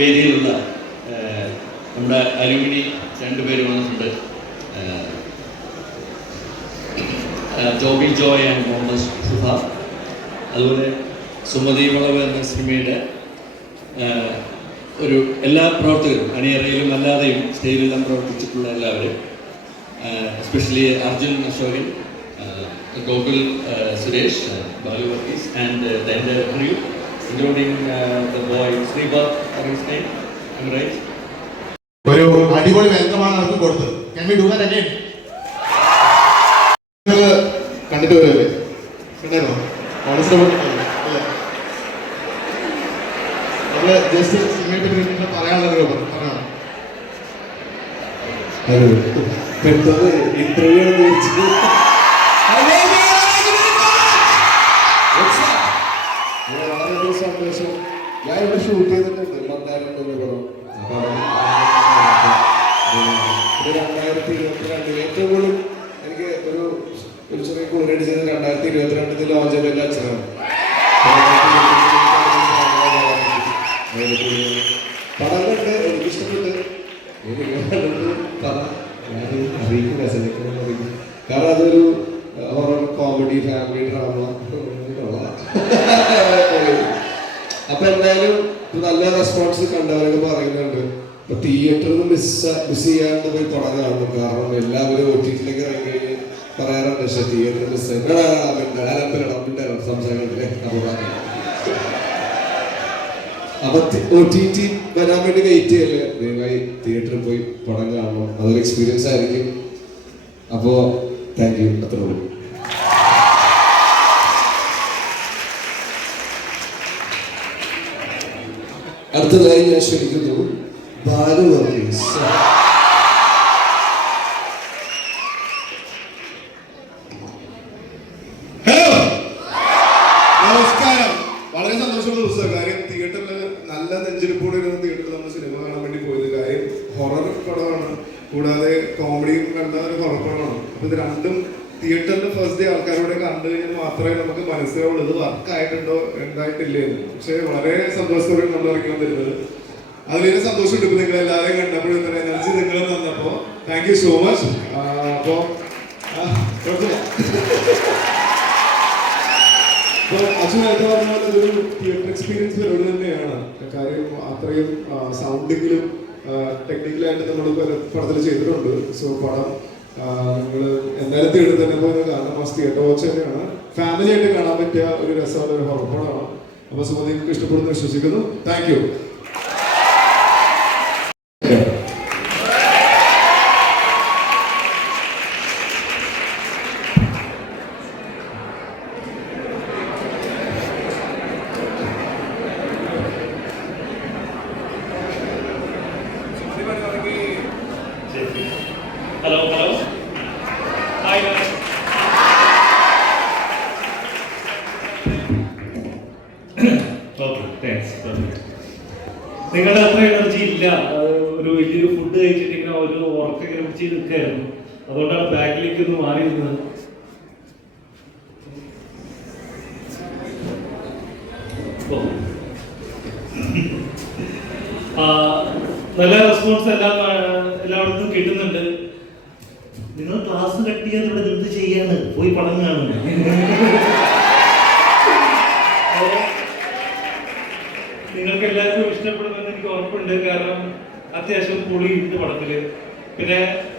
വേദിയിലുള്ള നമ്മുടെ അലുമിനി രണ്ടുപേര് വന്നിട്ടുണ്ട്. ജോബി ജോയ് ആൻഡ് മുഹമ്മദ് സുഹ. അതുപോലെ സുമതി വളവ് എന്ന സിനിമയുടെ ഒരു എല്ലാ പ്രവർത്തകരും അണിയറയിലും അല്ലാതെയും സ്റ്റേജിലെല്ലാം പ്രവർത്തിച്ചിട്ടുള്ള എല്ലാവരും especially Arjun Ashokan Gokul Suresh Balu Varghese and the എന്റെ ക്രൂ ഇൻക്ലൂഡിങ് ദ ബോയ് ശ്രീബാദ് അറീസ്നൈൻ റൈറ്റ് ഒരു അടിപൊളി വെൽക്കമാണ് അവർക്ക് കൊടുത്തത്. Can we do that again? നിങ്ങൾ കണ്ടിട്ട് വരുമല്ലേ കണ്ടായിരുന്നോ ഓണസ്റ്റ് നമ്മൾ ജസ്റ്റ് സിനിമയെ പറ്റി നിങ്ങൾ പറയാനുള്ളത് പറയാം പെട്ടെന്ന് ഇന്റർവ്യൂ ഞാൻ ഇവിടെ ഷൂട്ട് ചെയ്തിട്ടുണ്ട് മന്ദാരം എന്ന പടം രണ്ടായിരത്തി ഇരുപത്തിരണ്ടിൽ ഏറ്റവും കൂടുതൽ എനിക്ക് ഒരു ഒരു ചെറിയ കൂരടിച്ചത് രണ്ടായിരത്തി ഇരുപത്തിരണ്ടിൽ ലോഞ്ച് ചെയ്ത എന്റെ അച്ഛനാണ്. പടം കണ്ട് എനിക്ക് ഇഷ്ടപ്പെട്ട് അറിയിക്കില്ല. സെലക്ട് അറിയിക്കും കാരണം അതൊരു ഹൊറർ കോമഡി ഫാമിലി ഡ്രാമ അപ്പൊ എന്തായാലും നല്ല റെസ്പോൺസ് കണ്ടവരൊക്കെ പറയുന്നുണ്ട്. ഇപ്പൊ തിയേറ്ററിൽ മിസ് മിസ് ചെയ്യാണ്ട് പോയി കാണുന്നു കാരണം എല്ലാവരും ഒ ടി ടിയിലേക്ക് ഇറങ്ങി പറയാറുണ്ട് പക്ഷെ തിയേറ്ററിൽ മിസ് സംസാരിക്കണ്ടേ? അപ്പൊ ഒ ടി ടി വരാൻ വേണ്ടി വെയിറ്റ് ചെയ്യല്ലേ? ദയവായി തിയേറ്ററിൽ പോയി പടം കാണണം അതൊരു എക്സ്പീരിയൻസ് ആയിരിക്കും. അപ്പോ താങ്ക് യു അത്രേ ഉള്ളൂ. അടുത്തതായി ഞാൻ ക്ഷണിക്കുന്നു. ബാലു വർഗീസ്. നമസ്കാരം. വളരെ സന്തോഷമുള്ള ദിവസം കാര്യം തിയേറ്ററിൽ നല്ല നെഞ്ചിരിപ്പോടെ തിയേറ്ററിൽ നമ്മൾ സിനിമ കാണാൻ വേണ്ടി പോയത്. കാര്യം ഹൊറർ പടമാണ്. കൂടാതെ കോമഡിയും കണ്ട ഒരു ഹൊറർ പടമാണ്. അപ്പൊ ഇത് രണ്ടും തിയേറ്ററിൽ ഫസ്റ്റ് ഡേ ആൾക്കാരോടെ കണ്ടു കഴിഞ്ഞാൽ മാത്രമേ നമുക്ക് മനസ്സിലാവുള്ളൂ ഇത് വർക്ക് ആയിട്ടുണ്ടോ എന്തായിട്ടില്ലേ എന്ന്. പക്ഷേ വളരെ സന്തോഷത്തോടെ നമ്മൾ ഇറങ്ങി വന്നിരുന്നത്. അതിലേറെ സന്തോഷമുണ്ട് ഇപ്പൊ നിങ്ങൾ എല്ലാവരെയും കണ്ടപ്പോഴും തന്നെ എനർജി നിങ്ങൾ തന്നപ്പോ. താങ്ക് യു സോ മച്ച് അപ്പോൾ അച്ഛൻ നേരത്തെ പറഞ്ഞ പോലെ ഒരു തിയേറ്റർ എക്സ്പീരിയൻസ് പരിപാടി തന്നെയാണ്. കാര്യം അത്രയും സൗണ്ടിങ്ങിലും ടെക്നിക്കലായിട്ട് നമ്മൾ പടത്തിൽ ചെയ്തിട്ടുണ്ട്. സോ പടം നിങ്ങൾ എന്തായാലും തിയേറ്റർ തന്നെ പോയി കാണാം മസ്റ്റ് തിയേറ്റർ വാച്ച് തന്നെയാണ്. ഫാമിലി ആയിട്ട് കാണാൻ പറ്റിയ ഒരു രസമുള്ള ഒരു ഹൊറർ പടമാണ്. അപ്പോൾ സുമതി ഇഷ്ടപ്പെടുന്നു വിശ്വസിക്കുന്നു. Thank you hello hello hi guys okay thanks നിങ്ങളുടെ അത്ര എനർജി ഇല്ല അത് ഒരു വലിയൊരു ഫുഡ് കഴിച്ചിട്ട് ഇങ്ങനെ ഒരു ഉറക്കം ഇങ്ങനെ പിടിച്ച് നിൽക്കായിരുന്നു അതുകൊണ്ടാണ് ബാക്കിലേക്ക് ഒന്ന് മാറി നല്ല റെസ്പോൺസ് എല്ലാ എല്ലായിടത്തും കിട്ടുന്നുണ്ട്. നിങ്ങൾ ക്ലാസ് കട്ട് ഇവിടെ എന്ത് ചെയ്യാണ് പോയി പടം നിങ്ങൾക്ക് എല്ലാവർക്കും ഇഷ്ടപ്പെടുമെന്ന് എനിക്ക് ഉറപ്പുണ്ട്. കാരണം അത്യാവശ്യം പൊളി ഉണ്ട് പടത്തിൽ. പിന്നെ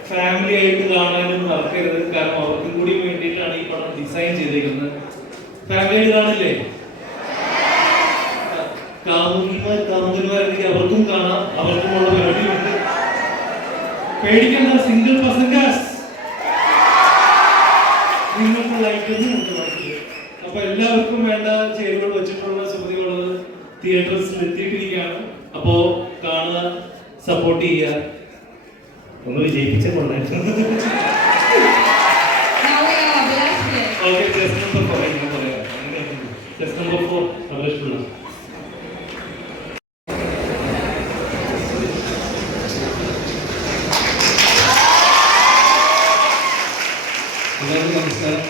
ഫാമിലി ആയിട്ട് കാണാനും നടക്കരുത് കാരണം അവർക്കും കൂടി വേണ്ടിയിട്ടാണ് ഈ പടം ചെയ്തേക്കുന്നത് ഫാമിലി കാണില്ലേ കാമുകിമാർ കാമുകന്മാരുണ്ടെങ്കിൽ അവർക്കും കാണാം അവർക്കും ഉള്ള പരിപാടിയുണ്ട്. പേടിക്കേണ്ട സിംഗിൾ പെർസെന്റേഴ്സ് നിങ്ങൾക്ക് പടത്തിൽ അപ്പൊ എല്ലാവർക്കും വേണ്ട ചേരുവകൾ വെച്ചിട്ടുള്ള സുമതികളുള്ളത് തിയേറ്റേഴ്സിൽ എത്തിയിട്ടിരിക്കുകയാണ്. അപ്പോ കാണുക സപ്പോർട്ട് ചെയ്യുക. ഒന്ന് വിജയിപ്പിച്ച കൊള്ളായിരുന്നു Now we have Abhilash here. Okay chest number four ഞാൻ പറയാം chest number four Abhilash Pillai എല്ലാവർക്കും നമസ്കാരം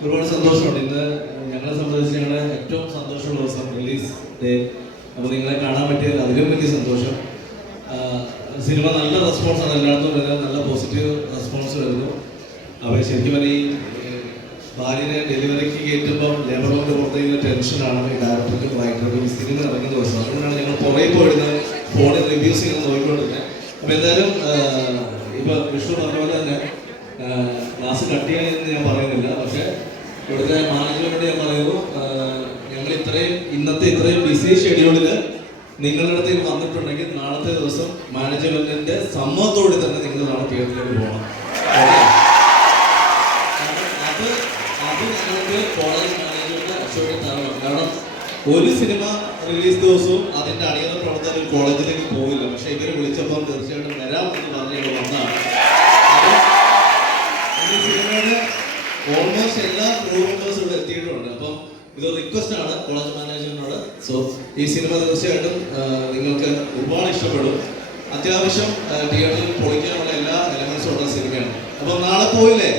ഒരുപാട് സന്തോഷമുണ്ട് ഇന്ന് ഞങ്ങളെ സംബന്ധിച്ച് ഞങ്ങളെ ഏറ്റവും സന്തോഷമുള്ള ദിവസം റിലീസ് ഡേ അപ്പോൾ നിങ്ങളെ കാണാൻ പറ്റിയതിൽ അതിലും വലിയ സന്തോഷം ആ, സിനിമ നല്ല റെസ്പോൺസാണ് എല്ലായിടത്തും വരുന്നത്. നല്ല പോസിറ്റീവ് റെസ്പോൺസ് വരുന്നു. അപ്പോൾ ശരിക്കും പറഞ്ഞാൽ ഈ ഭാര്യനെ ഡെലിവറിക്ക് കയറ്റുമ്പോൾ ലേബറോന്റെ പുറത്തേക്ക് ടെൻഷനാണ് ഈ ഡയറക്ടർക്കും റൈറ്റർക്കും സിനിമ ഇറങ്ങുന്ന ദിവസം. അതുകൊണ്ടാണ് ഞങ്ങൾ പുറകെ പോയിരുന്നത് ഫോണിൽ റിവ്യൂസ് ഇങ്ങനെ നോക്കിക്കൊണ്ടിരുന്നത് അപ്പോൾ എന്തായാലും ഇപ്പോൾ വിഷ്ണു പറഞ്ഞ പോലെ തന്നെ ക്ലാസ് കട്ട് ചെയ്യണമെന്ന് ഞാൻ പറയുന്നില്ല. പക്ഷേ ഇവിടുത്തെ മാനേജ്മെന്റ് ഞാൻ പറയുന്നു ഞങ്ങൾ ഇത്രയും ഇന്നത്തെ ഇത്രയും ബിസി ഷെഡ്യൂളിൽ നിങ്ങളുടെ അടുത്ത് വന്നിട്ടുണ്ടെങ്കിൽ നാളത്തെ ദിവസം മാനേജ്മെന്റിന്റെ സമ്മതത്തോടെ തന്നെ നിങ്ങൾ നാളെ തിയേറ്ററിലേക്ക് പോകണം. അത് ഞങ്ങൾക്ക് കോളേജ് മാനേജ്മെന്റ് കാരണം ഒരു സിനിമ റിലീസ് ദിവസവും അതിന്റെ അണിയറ പ്രവർത്തകർ കോളേജിലേക്ക് പോകില്ല പക്ഷെ ഇവർ വിളിച്ചപ്പോൾ തീർച്ചയായിട്ടും വരാം എന്ന് വന്നാണ് ഈ സിനിമയുടെ ഓൾമോസ്റ്റ് എല്ലാ അപ്പം ഇത് റിക്വസ്റ്റ് ആണ് കോളേജ് മാനേജ്മെന്റിനോട് സോ ഈ സിനിമ തീർച്ചയായിട്ടും നിങ്ങൾക്ക് ഒരുപാട് ഇഷ്ടപ്പെടും. അത്യാവശ്യം തിയേറ്ററിൽ പൊളിക്കാനുള്ള എല്ലാ എലമെന്റ്സും ഉള്ള സിനിമയാണ് അപ്പൊ നാളെ പോയില്ലേ?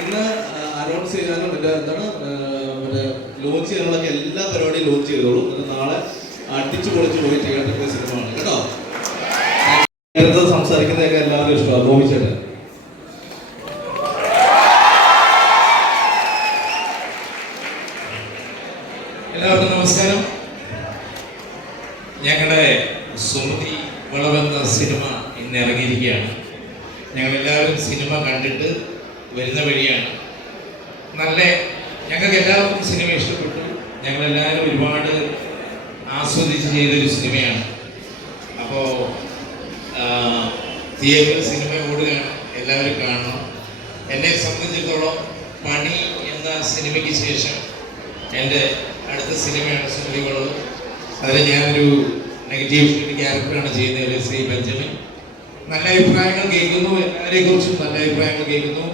ഇന്ന് അനൗൺസ് ചെയ്യാനും മറ്റേ എന്താണ് മറ്റേ ലോഞ്ച് ചെയ്യാനുള്ള എല്ലാ പരിപാടിയും ലോഞ്ച് ചെയ്തോളൂ. എന്നിട്ട് നാളെ അടിച്ചു പൊളിച്ച് പോയി തിയേറ്ററിൽ പോയി സിനിമ കേട്ടോ? സംസാരിക്കുന്നതൊക്കെ എല്ലാവരും ഇഷ്ടമാണ്. ബോബിച്ചേട്ടൻ എല്ലാവർക്കും നമസ്കാരം. ഞങ്ങളുടെ സുമതി വളവെന്ന സിനിമ ഇന്ന് ഇറങ്ങിയിരിക്കുകയാണ്. ഞങ്ങളെല്ലാവരും സിനിമ കണ്ടിട്ട് വരുന്ന വഴിയാണ്. നല്ല ഞങ്ങൾക്ക് എല്ലാവർക്കും സിനിമ ഇഷ്ടപ്പെട്ടു. ഞങ്ങളെല്ലാവരും ഒരുപാട് ആസ്വദിച്ച് ചെയ്തൊരു സിനിമയാണ്. അപ്പോൾ തിയേറ്ററിൽ സിനിമ ഓടുകയാണ്. എല്ലാവരും കാണണം. എന്നെ സംബന്ധിച്ചിടത്തോളം പണി എന്ന സിനിമയ്ക്ക് ശേഷം എന്റെ അടുത്ത സിനിമയാണ് സുമതി വളവ് അതിൽ ഞാനൊരു നെഗറ്റീവ് ക്യാരക്ടറാണ് ചെയ്യുന്നത് ഒരു ശ്രീ ബെഞ്ചമിൻ. നല്ല അഭിപ്രായങ്ങൾ കേൾക്കുന്നു എല്ലാവരെയും കുറിച്ചും നല്ല അഭിപ്രായങ്ങൾ കേൾക്കുന്നു.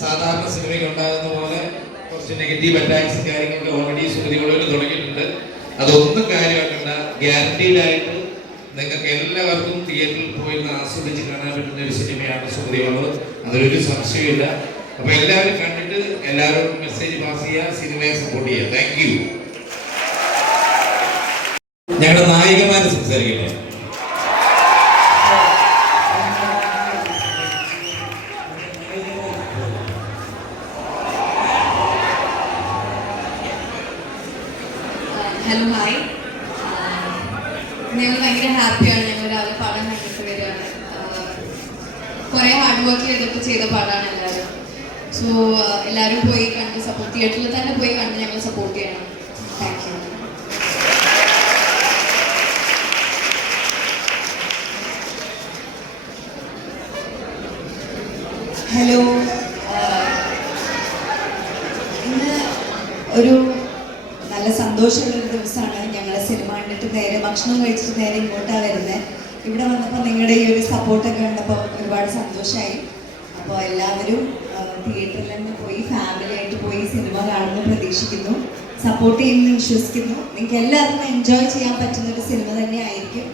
സാധാരണ സിനിമയ്ക്ക് ഉണ്ടാകുന്ന പോലെ കുറച്ച് നെഗറ്റീവ് അറ്റാക്സ് കാര്യങ്ങളൊക്കെ ഓൾറെഡി സുമതി വളവിൽ തുടങ്ങിയിട്ടുണ്ട്. അതൊന്നും കാര്യമാക്കണ്ട. ഗ്യാരണ്ടീഡ് ആയിട്ട് നിങ്ങൾക്ക് എല്ലാവർക്കും തിയേറ്ററിൽ പോയിരുന്ന് ആസ്വദിച്ച് കാണാൻ പറ്റുന്ന ഒരു സിനിമയാണ് സുമതി വളവ് അതിലൊരു സംശയമില്ല അപ്പൊ എല്ലാവരും കണ്ടിട്ട് എല്ലാവരും മെസ്സേജ് പാസ് ചെയ്യുക സിനിമയെ സപ്പോർട്ട് ചെയ്യുക താങ്ക് യു ഞങ്ങളുടെ നായികമാരെ സംസാരിക്കട്ടെ. ഹലോ ഹായ് ഞങ്ങൾ ഭയങ്കര ഹാപ്പിയാണ്. ഞങ്ങൾ രാവിലെ പാടാൻ കണ്ടിട്ട് വരികയാണ്. കുറേ ഹാർഡ് വർക്ക് ചെയ്തിട്ട് ചെയ്ത പാടാണ് സോ എല്ലാവരും പോയി കണ്ട് സപ്പോർട്ട് തിയേറ്ററിൽ തന്നെ പോയി കണ്ട് ഞങ്ങൾ സപ്പോർട്ട് ചെയ്യണം. താങ്ക് യു ഹലോ ഇന്ന് ഒരു നല്ല സന്തോഷമുള്ള ഒരു ദിവസമാണ്. ഞങ്ങൾ സിനിമ കണ്ടിട്ട് നേരെ ഭക്ഷണം കഴിച്ചിട്ട് നേരെ ഇങ്ങോട്ടാണ് വരുന്നത് ഇവിടെ വന്നപ്പോൾ നിങ്ങളുടെ ഈ ഒരു സപ്പോർട്ടൊക്കെ കണ്ടപ്പോൾ ഒരുപാട് സന്തോഷമായി അപ്പോൾ എല്ലാവരും തിയേറ്ററിൽ തന്നെ പോയി ഫാമിലി ആയിട്ട് പോയി സിനിമ കാണുമെന്ന് പ്രതീക്ഷിക്കുന്നു. സപ്പോർട്ട് ചെയ്യുമെന്ന് വിശ്വസിക്കുന്നു. നിങ്ങൾക്ക് എല്ലാവർക്കും എൻജോയ് ചെയ്യാൻ പറ്റുന്ന ഒരു സിനിമ തന്നെ ആയിരിക്കും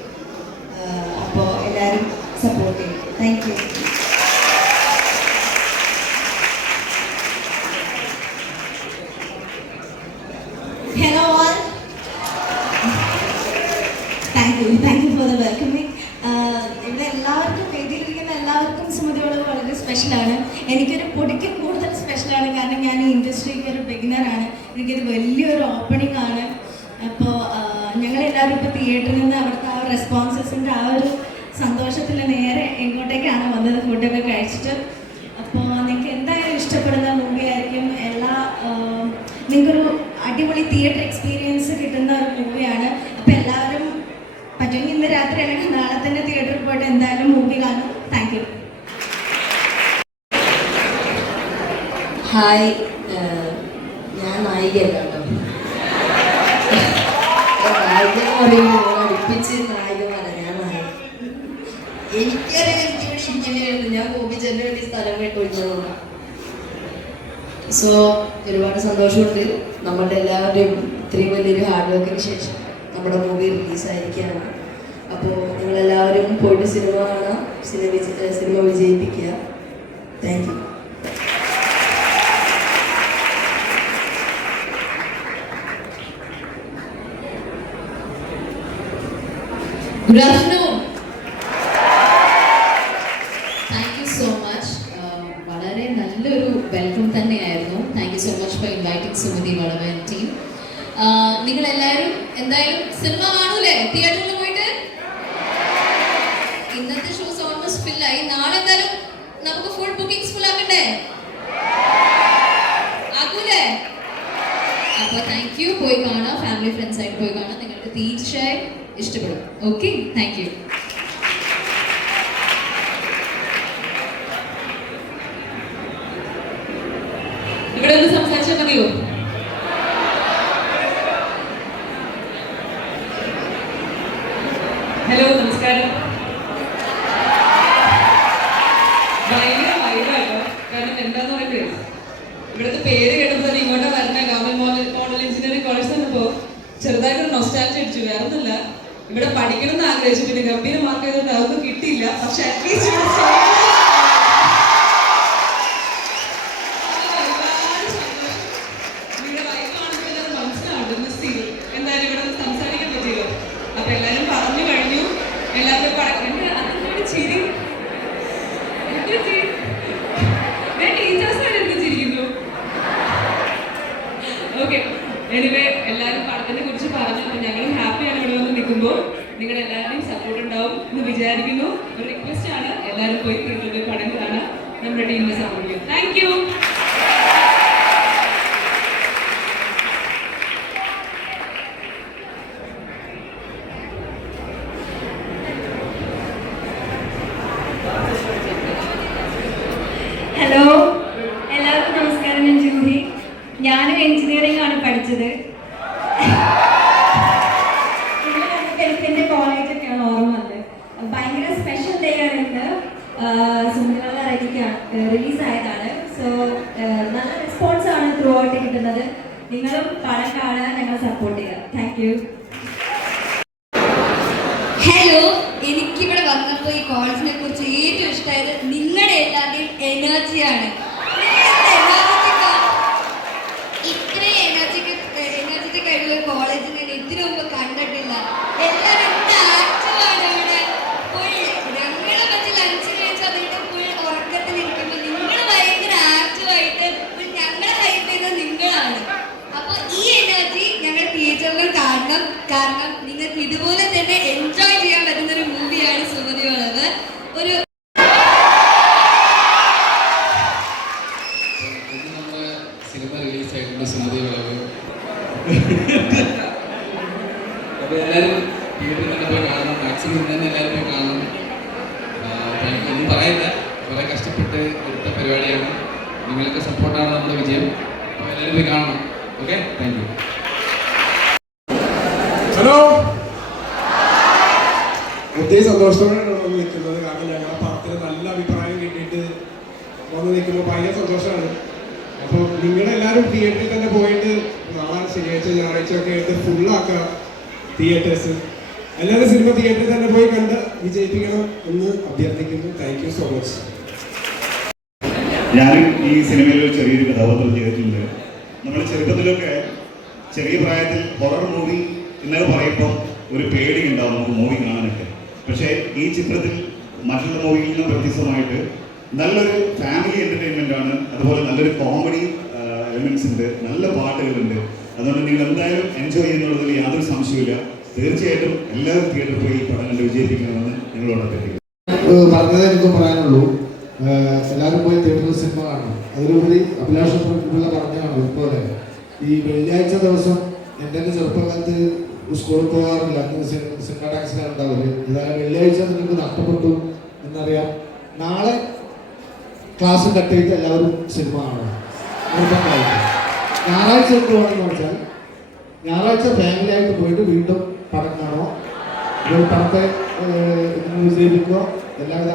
അപ്പോൾ എല്ലാവരും സപ്പോർട്ട് ചെയ്യും. താങ്ക് യു വേദിയിലിരിക്കുന്ന എല്ലാവർക്കും സ്മൃതിയോട് വളരെ സ്പെഷ്യലാണ് എനിക്കൊരു പൊടിക്ക് കൂടുതൽ സ്പെഷ്യലാണ് കാരണം ഞാൻ ഈ ഇൻഡസ്ട്രിക്ക് ഒരു ബിഗിനറാണ് എനിക്കിത് വലിയൊരു ഓപ്പണിംഗ് ആണ്. അപ്പോൾ ഞങ്ങളെല്ലാവരും ഇപ്പോൾ തിയേറ്ററിൽ നിന്ന് അവിടുത്തെ ആ റെസ്പോൺസസിന്റെ ആ ഒരു സന്തോഷത്തിൽ നേരെ എങ്ങോട്ടേക്കാണ് വന്നത്. ഫുഡൊക്കെ കഴിച്ചിട്ട്. അപ്പോൾ നിങ്ങൾക്ക് എന്തായാലും ഇഷ്ടപ്പെടുന്ന മൂവി ആയിരിക്കും. എല്ലാ നിങ്ങൾക്കൊരു അടിപൊളി തിയേറ്റർ എക്സ്പീരിയൻസ് കിട്ടുന്ന ഒരു മൂവിയാണ് അപ്പോൾ എല്ലാവരും പറ്റുമെങ്കിൽ ഇന്ന് രാത്രി അല്ലെങ്കിൽ നാളെ തന്നെ തിയേറ്ററിൽ പോയിട്ട് എന്തായാലും മൂവി കാണും താങ്ക് യു ഹായ് ഞാൻ നായികയല്ല നായിക ഞാൻ നായിക. ഞാൻ സ്ഥലം വിട്ടൊഴിഞ്ഞതാണ് സോ ഒരുപാട് സന്തോഷമുണ്ട്. നമ്മളുടെ എല്ലാവരുടെയും ഇത്രയും വലിയൊരു ഹാർഡ് വർക്കിന് ശേഷം നമ്മുടെ മൂവി റിലീസായിരിക്കുകയാണ് അപ്പോൾ നിങ്ങളെല്ലാവരും പോയിട്ട് സിനിമ കാണാം cinema cinema വിജയിപ്പിക്കുക. Thank you good afternoon. Thank you so much വളരെ നല്ലൊരു വെൽക്കം തന്നെയായിരുന്നു. Thank you so much for inviting Sumathi വളവൻ team നിങ്ങൾ എല്ലാവരും എന്തായാലും സിനിമ കാണൂലേ? തിയേറ്ററിൽ പോയിട്ട്? ഇന്നത്തെ ഷോസ് ഓൾമോസ്റ്റ് ഫില്ലായി നാളെ എന്തായാലും നമുക്ക് ഫുൾ ബുക്കിംഗ്സ് ഫുൾ ആക്കണ്ടേ? ആക്കൂലേ? അപ്പോൾ താങ്ക് യു പോയി കാണാം. ഫാമിലി ഫ്രണ്ട്സ് ആയിട്ട് പോയി കാണാം. നിങ്ങൾക്ക് തീർച്ചയായും ഇഷ്ടപ്പെടും. ഓക്കെ താങ്ക് യു ഇവിടെ ഒന്ന് സംസാരിച്ചാൽ മതിയോ? ഹലോ നമസ്കാരം. ഭയങ്കര വൈബാട്ടോ കാരണം എന്താന്ന് പറയുന്നത് ഇവിടുത്തെ പേര് കേട്ടപ്പോൾ തന്നെ ഇങ്ങോട്ട് വരണ. Government model model engineering college ചെറുതായിട്ടൊരു നൊസ്റ്റാച്ച് അടിച്ചു. വേറെ ഒന്നുമില്ല ഇവിടെ പഠിക്കണം എന്ന് ആഗ്രഹിച്ചു. പിന്നെ ഗംഭീര മാർക്ക് ആയതുകൊണ്ട് അതൊന്നും കിട്ടിയില്ല. പക്ഷെ അറ്റ്ലീസ്റ്റ് എല്ലാരും പറഞ്ഞു കഴിഞ്ഞു എനിവേ എല്ലാവരും പടത്തിനെ കുറിച്ച് പറഞ്ഞു അപ്പൊ ഞങ്ങളും ഹാപ്പിയാണ് ഇവിടെ വന്ന് നിൽക്കുമ്പോൾ. നിങ്ങളുടെ എല്ലാവരുടെയും സപ്പോർട്ട് ഉണ്ടാവും എന്ന് വിചാരിക്കുന്നു. ഒരു റിക്വസ്റ്റ് ആണ് എല്ലാവരും പോയി തിയേറ്ററിൽ പടം നമ്മുടെ ടീമിനെ സപ്പോർട്ട് താങ്ക് യു ഹലോ എല്ലാവർക്കും നമസ്കാരം ഞാൻ ജൂഹി ഞാനും എഞ്ചിനീയറിംഗ് ആണ് പഠിച്ചത്? എന്റെ കോളേജൊക്കെയാണ് ഓർമ്മ വന്നത്. ഭയങ്കര സ്പെഷ്യൽ ഡേ ആണ് ഇന്ന്. സുന്ദരവ റെഡിക്കാണ് റിലീസായതാണ് സോ നല്ല റെസ്പോൺസ് ആണ് ത്രൂ ഔട്ട് കിട്ടുന്നത്. നിങ്ങളും പടം കാണാൻ ഞങ്ങൾ സപ്പോർട്ട് ചെയ്യുക. താങ്ക് യു ഹലോ എനിക്കിവിടെ വന്നപ്പോൾ ഈ കോളേജിനെ കുറിച്ച് ഏറ്റവും ഇഷ്ടമായത് നിങ്ങളുടെ എല്ലാവരുടെയും എനർജിയാണ് ഇത്രയും എനർജിക്ക് എനർജറ്റിക് ആയിട്ടുള്ള ഒരു കോളേജ് ഞാൻ ഇതിനു മുമ്പ് കണ്ടിട്ടില്ല എല്ലാവരും ആക്റ്റീവാണ് ഇവിടെ ഫുൾ ഞങ്ങളെ പറ്റി ലഞ്ചിന് കഴിച്ചാൽ അതിന്റെ ഫുൾ ഉറക്കത്തിലിരിക്കുമ്പോൾ നിങ്ങൾ ഭയങ്കര ആക്റ്റീവായിട്ട് ഫുൾ ഞങ്ങളെ ഹൈപ്പ് ചെയ്തത് നിങ്ങളാണ് അപ്പോൾ ഈ എനർജി ഞങ്ങൾ തിയേറ്ററിലും കാണണം കാരണം നിങ്ങൾക്ക് ഇതുപോലെ തന്നെ എൻജോയ് ചെയ്യാൻ പറ്റുന്ന ഒരു മൂവിയാണ് സുമതി വളവ് ഒരു ഇന്ന് നമ്മുടെ സിനിമ റിലീസായിട്ടുണ്ട് സുമതി വളവ് അപ്പോൾ എല്ലാവരും തിയേറ്ററിൽ തന്നെ പോയി കാണണം മാക്സിമം ഇന്ന് തന്നെ എല്ലാവരും പോയി കാണണം ആ, അപ്പോൾ എനിക്കൊന്നും പറയില്ല കുറേ കഷ്ടപ്പെട്ട് എടുത്ത പരിപാടിയാണ് നിങ്ങൾക്ക് സപ്പോർട്ടാണ് നമ്മുടെ വിജയം അപ്പോൾ എല്ലാവരും പോയി കാണണം ഓക്കെ താങ്ക് യു ഹലോ ഒത്തിരി സന്തോഷത്തോടെയാണ് വന്ന് നിൽക്കുന്നത്. കാരണം ഞങ്ങളുടെ പടത്തിന് നല്ല അഭിപ്രായം കിട്ടിയിട്ട് വന്ന് നിൽക്കുമ്പോൾ ഭയങ്കര സന്തോഷമാണ്. അപ്പോൾ നിങ്ങളെല്ലാവരും തിയേറ്ററിൽ തന്നെ പോയിട്ട് നാളെ ശനിയാഴ്ച ഞായറാഴ്ച ഒക്കെ ആയിട്ട് ഫുള്ളാക്കുക തിയേറ്റേഴ്സ് എല്ലാവരും സിനിമ തിയേറ്ററിൽ തന്നെ പോയി കണ്ട് വിജയിപ്പിക്കണം എന്ന് അഭ്യർത്ഥിക്കുന്നു. താങ്ക് യു സോ മച്ച് ഞാനും ഈ സിനിമയിൽ ഒരു ചെറിയൊരു കഥാപാത്രം ചെയ്തിട്ടുണ്ട് നമ്മൾ ചെറുപ്പത്തിലൊക്കെ ചെറിയ പ്രായത്തിൽ ഹൊറർ മൂവി എന്നൊക്കെ പറയുമ്പോൾ ഒരു പേടി ഉണ്ടാവും നമുക്ക് മൂവി കാണാനൊക്കെ. പക്ഷേ ഈ ചിത്രത്തിൽ മറ്റുള്ള മൂവിയിൽ നിന്നും വ്യത്യസ്തമായിട്ട് നല്ലൊരു ഫാമിലി എന്റർടൈൻമെന്റ് ആണ്. അതുപോലെ നല്ലൊരു കോമഡി എലമെന്റ്സ് ഉണ്ട്. നല്ല പാട്ടുകളുണ്ട്. അതുകൊണ്ട് നിങ്ങൾ എന്തായാലും എൻജോയ് ചെയ്യുന്നുള്ളതിൽ യാതൊരു സംശയമില്ല തീർച്ചയായിട്ടും എല്ലാവരും തിയേറ്ററിൽ പോയി പടം കണ്ട് വിജയിപ്പിക്കണമെന്ന് നിങ്ങളോട് അഭ്യർത്ഥിക്കുന്നു. പറഞ്ഞതേ എനിക്ക് പറയാനുള്ളൂ. എല്ലാവരും പോയി തിയേറ്ററിൽ സിനിമ കാണണം. അതിലുപരി അഭിലാഷ പറഞ്ഞാണ് ഇതുപോലെ ഈ വെള്ളിയാഴ്ച ദിവസം എന്റെ ചെറുപ്പകാലത്ത് സ്കൂളിൽ പോകാറില്ല ഉണ്ടാവില്ല? ഏതായാലും വെള്ളിയാഴ്ച നിങ്ങൾക്ക് നഷ്ടപ്പെട്ടു എന്നറിയാം. നാളെ ക്ലാസ് കട്ട് ചെയ്ത് എല്ലാവരും സിനിമ കാണണം. ഞായറാഴ്ച എന്ത് വേണമെന്ന് വെച്ചാൽ ഞായറാഴ്ച ഫാമിലി ആയിട്ട് പോയിട്ട് വീണ്ടും പടം ഒരു പടത്തെ വിജയിപ്പിക്കുക. എല്ലാവിധ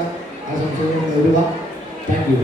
ആശംസകളും നേടുക താങ്ക് യു